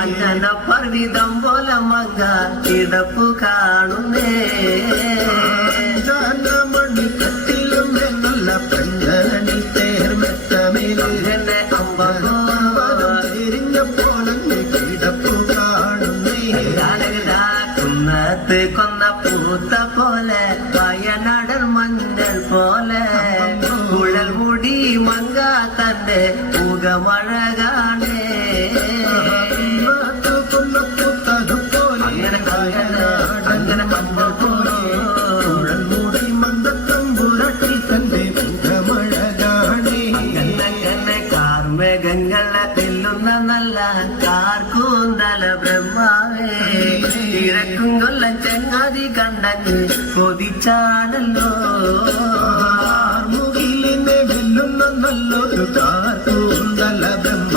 അഞ്ജന പർവിതം പോലെ മങ്ക കിടപ്പു കാണുന്നേ മണിക്കട്ടിലും നല്ല പെണ്ണി തേർമെത്തമേലെ അമ്പരിഞ്ഞ പോലെ കിടപ്പു കാണുന്നേ കുന്നത്ത് കൊന്ന പൂത്ത പോലെ വയനാടൻ മഞ്ഞൾ പോലെ കുഴൽ മുടി മങ്ക തന്റെ മുഖമഴ കാണേ അങ്ങനെ മഞ്ഞൾ പോലെ കുഴൽ മുടി മന്ദത്തമ്പുരട്ടി തന്റെ മുഖമഴ കാണേ അങ്ങനെ കാർമേഘങ്ങളെ തെല്ലുന്ന നല്ല കാർക്കൂന്തല ബ്രഹ്മാവേ ഇഴക്കും കൊല്ലം ചെങ്ങാതി കണ്ടങ്ങ് കൊതിച്ചാണല്ലോ മുകിലിനെ വെല്ലുന്ന നല്ലൊരു കാർക്കൂന്തല ബ്രഹ്മ